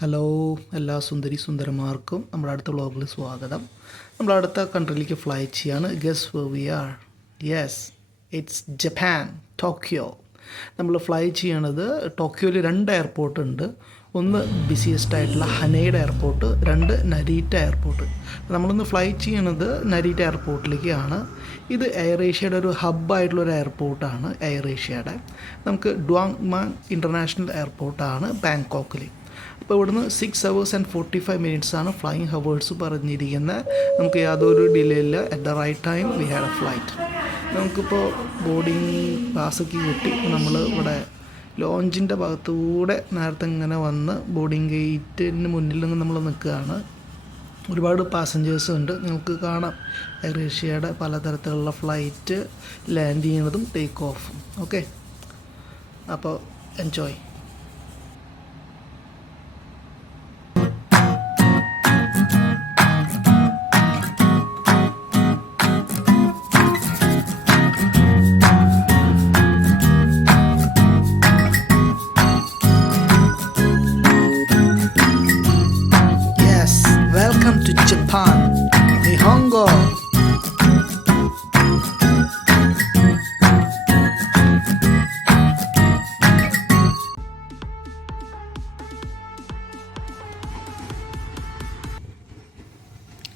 Hello എല്ലാ സുന്ദരന്മാർക്കും നമ്മുടെ അടുത്ത വ്ളോഗിൽ സ്വാഗതം. നമ്മൾ അടുത്ത കൺട്രിയിലേക്ക് ഫ്ലൈ ചെയ്യാണ്. Guess where we are? Yes, it's Japan, Tokyo. നമ്മൾ ഫ്ലൈ ചെയ്യണത് ടോക്കിയോയിൽ 2 എയർപോർട്ട് ഉണ്ട്. ഒന്ന് ബിസിയസ്റ്റ് ആയിട്ടുള്ള ഹനേയുടെ എയർപോർട്ട്, 2 നരീറ്റ എയർപോർട്ട്. നമ്മളിന്ന് ഫ്ലൈ ചെയ്യണത് നരീറ്റ എയർപോർട്ടിലേക്കാണ്. ഇത് എയർ ഏഷ്യയുടെ ഒരു ഹബ്ബായിട്ടുള്ളൊരു എയർപോർട്ടാണ്. എയർ ഏഷ്യയുടെ നമുക്ക് ഡ്വാങ് മാങ് ഇൻ്റർനാഷണൽ എയർപോർട്ടാണ് ബാങ്കോക്കിൽ. അപ്പോൾ ഇവിടുന്ന് 6 hours and 45 minutes ആണ് ഫ്ലൈയിങ് ഹവേഴ്സ് പറഞ്ഞിരിക്കുന്നത്. നമുക്ക് യാതൊരു ഡിലേ ഇല്ല. At the right time we had a flight. നമുക്കിപ്പോൾ ബോർഡിങ് പാസ്സൊക്കെ കിട്ടി. നമ്മൾ ഇവിടെ ലോഞ്ചിൻ്റെ ഭാഗത്തൂടെ നേരത്തെ ഇങ്ങനെ വന്ന് ബോർഡിങ് ഗേറ്റിന് മുന്നിൽ നിന്ന് നമ്മൾ നിൽക്കുകയാണ്. ഒരുപാട് പാസഞ്ചേഴ്സ് ഉണ്ട്. നിങ്ങൾക്ക് കാണാം എയർ ഏഷ്യയുടെ പലതരത്തിലുള്ള ഫ്ലൈറ്റ് ലാൻഡ് ചെയ്യുന്നതും ടേക്ക് ഓഫും. ഓക്കെ, അപ്പോൾ enjoy. Welcome to Japan, Nihongo.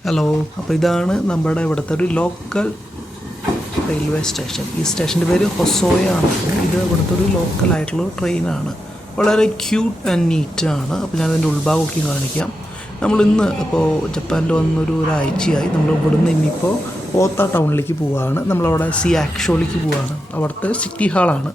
Hello, അപ്പോൾ ഇതാണ് നമ്മുടെ ഇവിടുത്തെ ഒരു ലോക്കൽ റെയിൽവേ സ്റ്റേഷൻ. ഈ സ്റ്റേഷൻ്റെ പേര് ഹൊസോയ ആണ്. ഇത് ഇവിടുത്തെ ഒരു ലോക്കലായിട്ടുള്ള ട്രെയിനാണ്. വളരെ ക്യൂട്ട് ആൻഡ് നീറ്റാണ്. അപ്പോൾ ഞാനതിൻ്റെ ഉൾഭാഗമൊക്കെ കാണിക്കാം. നമ്മളിന്ന് ഇപ്പോൾ ജപ്പാനിൽ വന്നൊരു ഒരാഴ്ചയായി. നമ്മൾ ഇവിടുന്ന് ഇനിയിപ്പോൾ ഓത്ത ടൗണിലേക്ക് പോവുകയാണ്. നമ്മളവിടെ സിയാക്ഷോയിലേക്ക് പോവുകയാണ്. അവിടുത്തെ city ഹാളാണ്.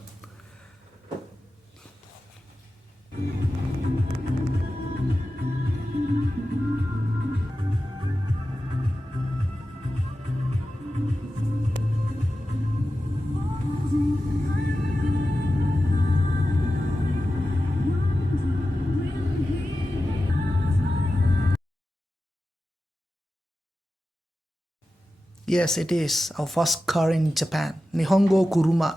Yes, it is our first car in Japan, Nihongo Kuruma.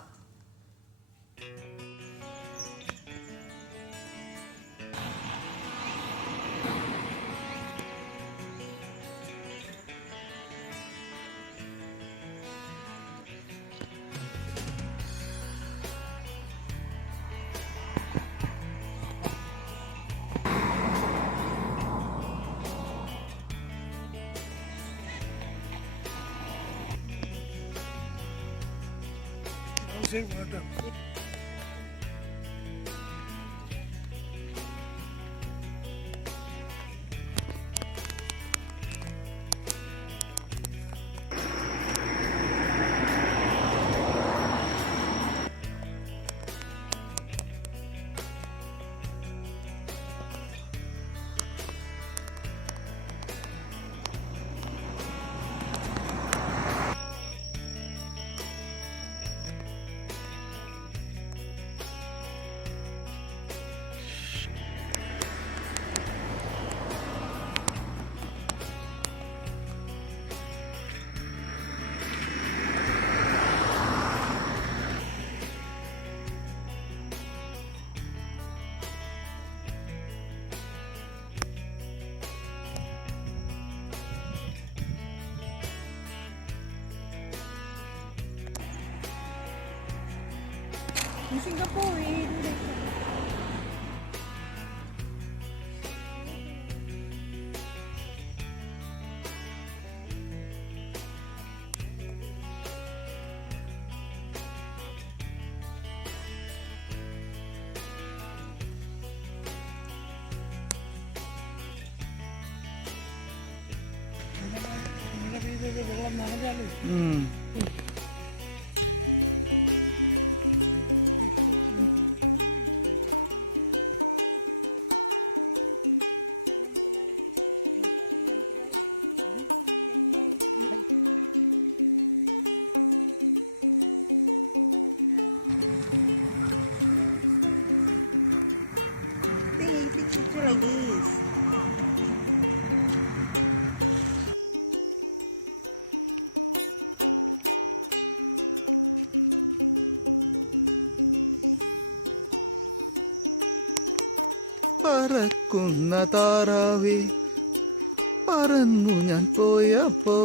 Singapore പറക്കുന്ന താറാവേ പറന്നു ഞാൻ പോയപ്പോ.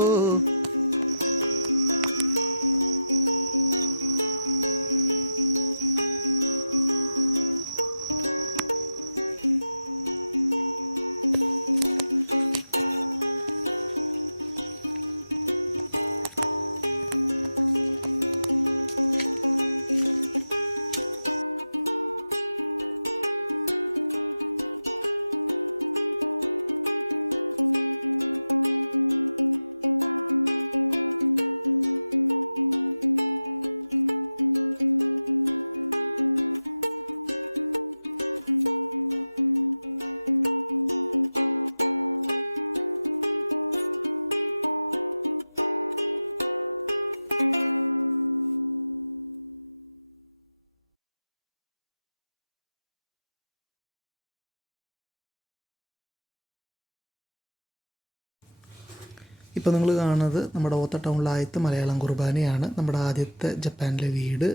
ഇപ്പോൾ നിങ്ങൾ കാണുന്നത് നമ്മുടെ ഓത്ത ടൗണിലായത്തെ മലയാളം കുർബാനയാണ്. നമ്മുടെ ആദ്യത്തെ ജപ്പാനിലെ വീട്,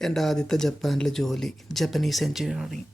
എൻ്റെ ആദ്യത്തെ ജപ്പാനിലെ ജോലി, ജപ്പനീസ് എൻജിനീയറിങ്.